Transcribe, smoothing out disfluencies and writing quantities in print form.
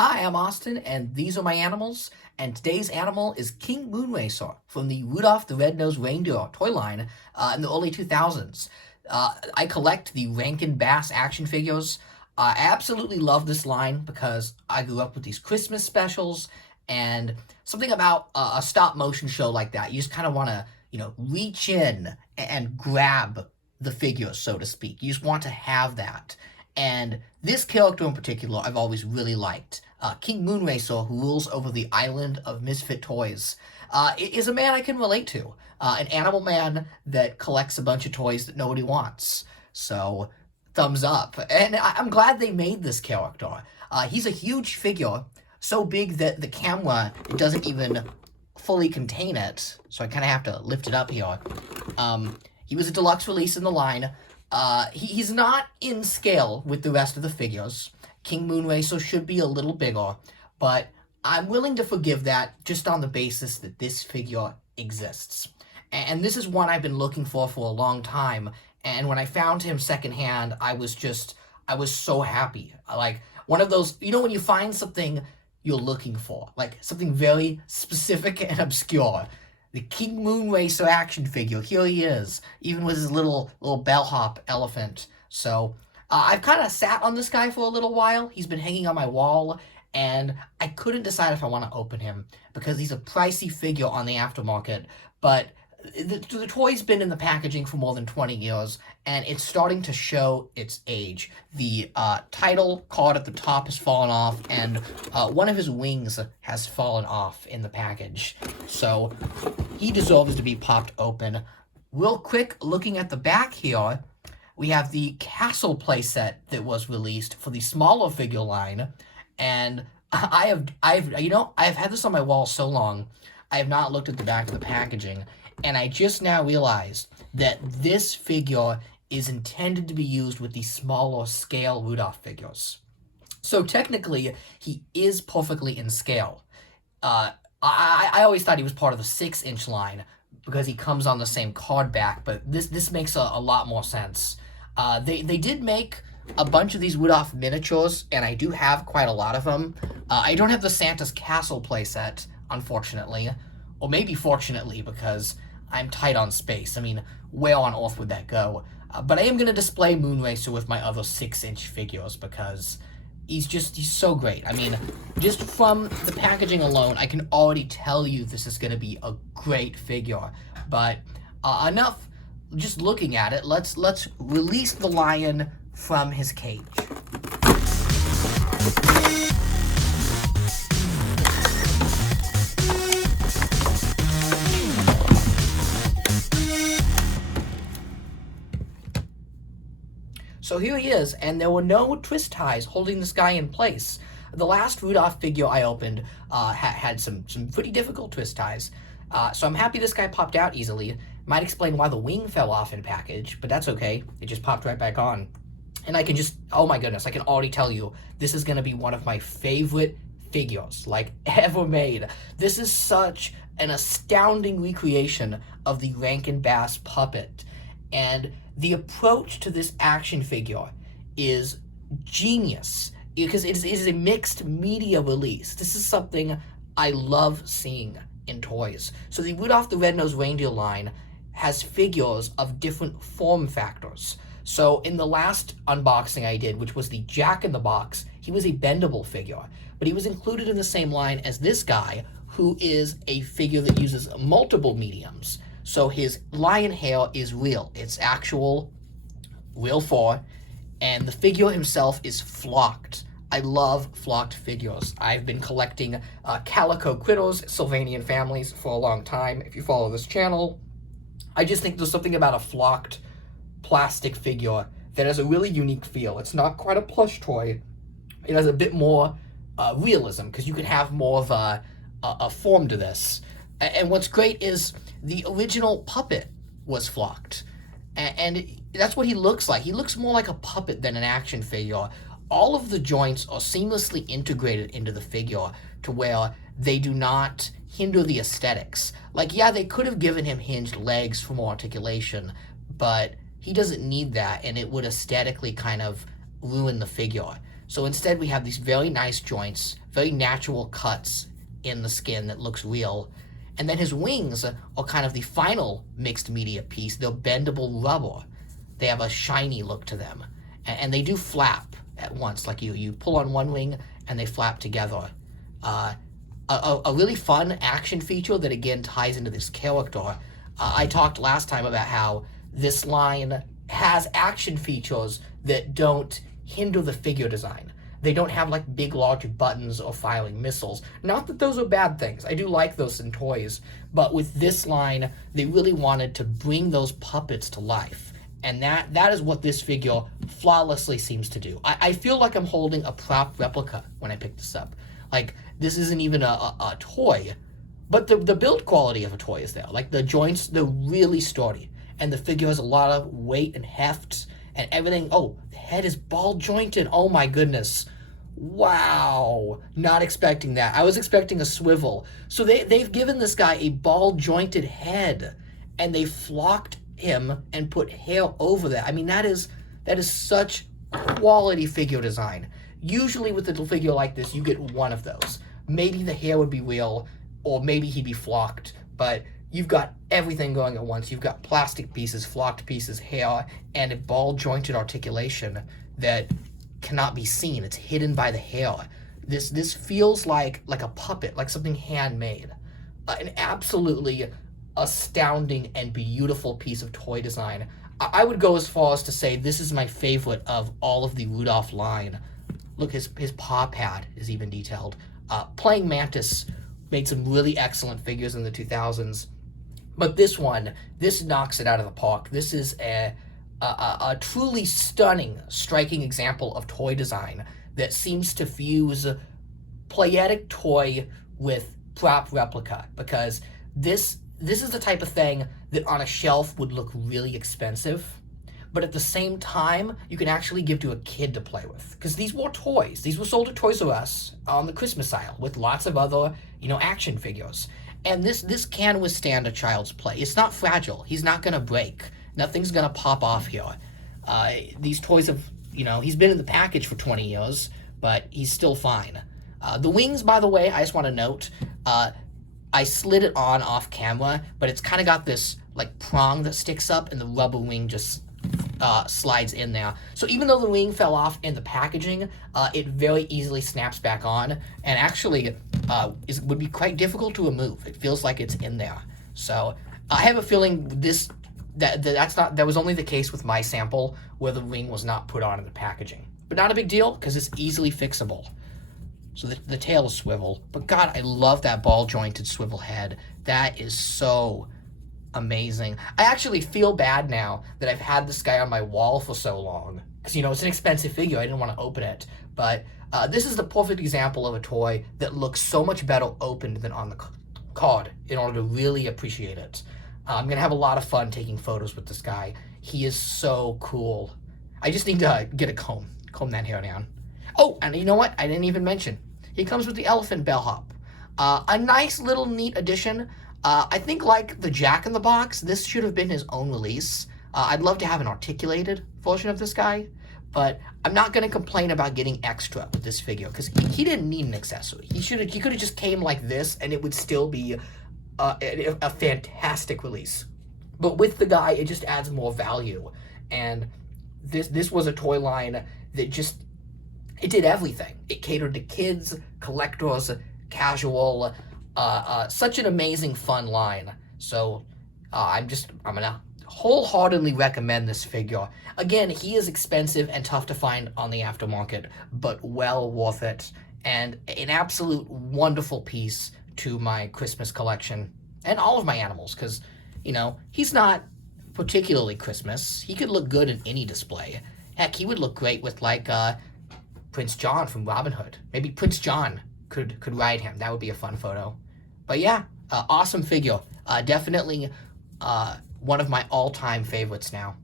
Hi, I'm Austin, and these are my animals. And today's animal is King MoonRacer from the Rudolph the Red-Nosed Reindeer toy line in the early 2000s. I collect the Rankin Bass action figures. I absolutely love this line because I grew up with these Christmas specials, and something about a stop-motion show like that, you just kind of want to, reach in and grab the figure, so to speak. You just want to have that. And this character in particular, I've always really liked. King MoonRacer, who rules over the island of misfit toys, is a man I can relate to. An animal man that collects a bunch of toys that nobody wants. So, thumbs up. And I'm glad they made this character. He's a huge figure, so big that the camera doesn't even fully contain it. So I kind of have to lift it up here. He was a deluxe release in the line. He's not in scale with the rest of the figures. King MoonRacer should be a little bigger, but I'm willing to forgive that just on the basis that this figure exists. And this is one I've been looking for a long time, and when I found him secondhand, I was so happy. Like, one of those, when you find something you're looking for, like something very specific and obscure. The King MoonRacer action figure, here he is, even with his little bellhop elephant. So, I've kind of sat on this guy for a little while. He's been hanging on my wall, and I couldn't decide if I want to open him, because he's a pricey figure on the aftermarket, but the toy's been in the packaging for more than 20 years, and it's starting to show its age. The title card at the top has fallen off, and one of his wings has fallen off in the package. So, he deserves to be popped open. Real quick, looking at the back here, we have the Castle playset that was released for the smaller figure line, and I've had this on my wall so long, I have not looked at the back of the packaging, and I just now realized that this figure is intended to be used with the smaller scale Rudolph figures. So technically, he is perfectly in scale. I always thought he was part of the 6-inch line because he comes on the same card back, but this makes a lot more sense. They did make a bunch of these Rudolph miniatures, and I do have quite a lot of them. I don't have the Santa's Castle playset, unfortunately, or maybe fortunately, because I'm tight on space. I mean, where on earth would that go? But I am going to display MoonRacer with my other 6-inch figures because he's so great. I mean, just from the packaging alone, I can already tell you this is going to be a great figure. But enough just looking at it. Let's release the lion from his cage. So here he is, and there were no twist ties holding this guy in place. The last Rudolph figure I opened had some pretty difficult twist ties. So I'm happy this guy popped out easily. Might explain why the wing fell off in package, but that's okay. It just popped right back on. And I can oh my goodness, I can already tell you, this is going to be one of my favorite figures, like, ever made. This is such an astounding recreation of the Rankin Bass puppet. And the approach to this action figure is genius because it is a mixed media release. This is something I love seeing in toys. So the Rudolph the Red-Nosed Reindeer line has figures of different form factors. So in the last unboxing I did, which was the Jack-in-the-Box, he was a bendable figure, but he was included in the same line as this guy, who is a figure that uses multiple mediums. So his lion hair is real. It's actual, real fur, and the figure himself is flocked. I love flocked figures. I've been collecting calico critters, Sylvanian families, for a long time. If you follow this channel, I just think there's something about a flocked plastic figure that has a really unique feel. It's not quite a plush toy. It has a bit more realism, because you can have more of a form to this. And what's great is the original puppet was flocked. And that's what he looks like. He looks more like a puppet than an action figure. All of the joints are seamlessly integrated into the figure to where they do not hinder the aesthetics. Like, yeah, they could have given him hinged legs for more articulation, but he doesn't need that, and it would aesthetically kind of ruin the figure. So instead we have these very nice joints, very natural cuts in the skin that looks real. And then his wings are kind of the final mixed media piece. They're bendable rubber. They have a shiny look to them. And they do flap at once. Like you pull on one wing and they flap together. A really fun action feature that again ties into this character. I talked last time about how this line has action features that don't hinder the figure design. They don't have like big large buttons or firing missiles. Not that those are bad things. I do like those in toys. But with this line, they really wanted to bring those puppets to life. And that is what this figure flawlessly seems to do. I feel like I'm holding a prop replica when I pick this up. Like, this isn't even a toy. But the build quality of a toy is there. Like, the joints, they're really sturdy. And the figure has a lot of weight and heft. And everything, oh, the head is ball jointed. Oh my goodness. Wow. Not expecting that. I was expecting a swivel. So they've given this guy a ball jointed head. And they flocked him and put hair over that. I mean, that is such quality figure design. Usually with a figure like this, you get one of those. Maybe the hair would be real, or maybe he'd be flocked. But you've got everything going at once. You've got plastic pieces, flocked pieces, hair, and a ball-jointed articulation that cannot be seen. It's hidden by the hair. This feels like a puppet, like something handmade. An absolutely astounding and beautiful piece of toy design. I would go as far as to say this is my favorite of all of the Rudolph line. Look, his paw pad is even detailed. Playing Mantis made some really excellent figures in the 2000s. But this knocks it out of the park. This is a truly stunning, striking example of toy design that seems to fuse playetic toy with prop replica, because this is the type of thing that on a shelf would look really expensive, but at the same time, you can actually give to a kid to play with. Because these were toys. These were sold at Toys R Us on the Christmas aisle with lots of other, action figures. And this can withstand a child's play. It's not fragile. He's not going to break. Nothing's going to pop off here. These toys have, he's been in the package for 20 years, but he's still fine. The wings, by the way, I just want to note, I slid it on off camera, but it's kind of got this like prong that sticks up and the rubber wing just slides in there. So even though the wing fell off in the packaging, it very easily snaps back on, and actually would be quite difficult to remove. It feels like it's in there. So I have a feeling that was only the case with my sample where the wing was not put on in the packaging. But not a big deal because it's easily fixable. So the tail is swivel. But God, I love that ball-jointed swivel head. That is so amazing. I actually feel bad now that I've had this guy on my wall for so long. Because, it's an expensive figure. I didn't want to open it. But this is the perfect example of a toy that looks so much better opened than on the card in order to really appreciate it. I'm going to have a lot of fun taking photos with this guy. He is so cool. I just need to get a comb that hair down. Oh, and you know what? I didn't even mention. He comes with the elephant bellhop. A nice little neat addition. I think like the Jack-in-the-Box, this should have been his own release. I'd love to have an articulated version of this guy, but I'm not going to complain about getting extra with this figure, because he didn't need an accessory. He could have just came like this, and it would still be a fantastic release. But with the guy, it just adds more value. And this was a toy line that just, it did everything. It catered to kids, collectors, casual, such an amazing, fun line. So I'm gonna wholeheartedly recommend this figure. Again, he is expensive and tough to find on the aftermarket, but well worth it. And an absolute wonderful piece to my Christmas collection and all of my animals, because, he's not particularly Christmas. He could look good in any display. Heck, he would look great with like Prince John from Robin Hood. Maybe Prince John could ride him. That would be a fun photo. But yeah, awesome figure. Definitely one of my all-time favorites now.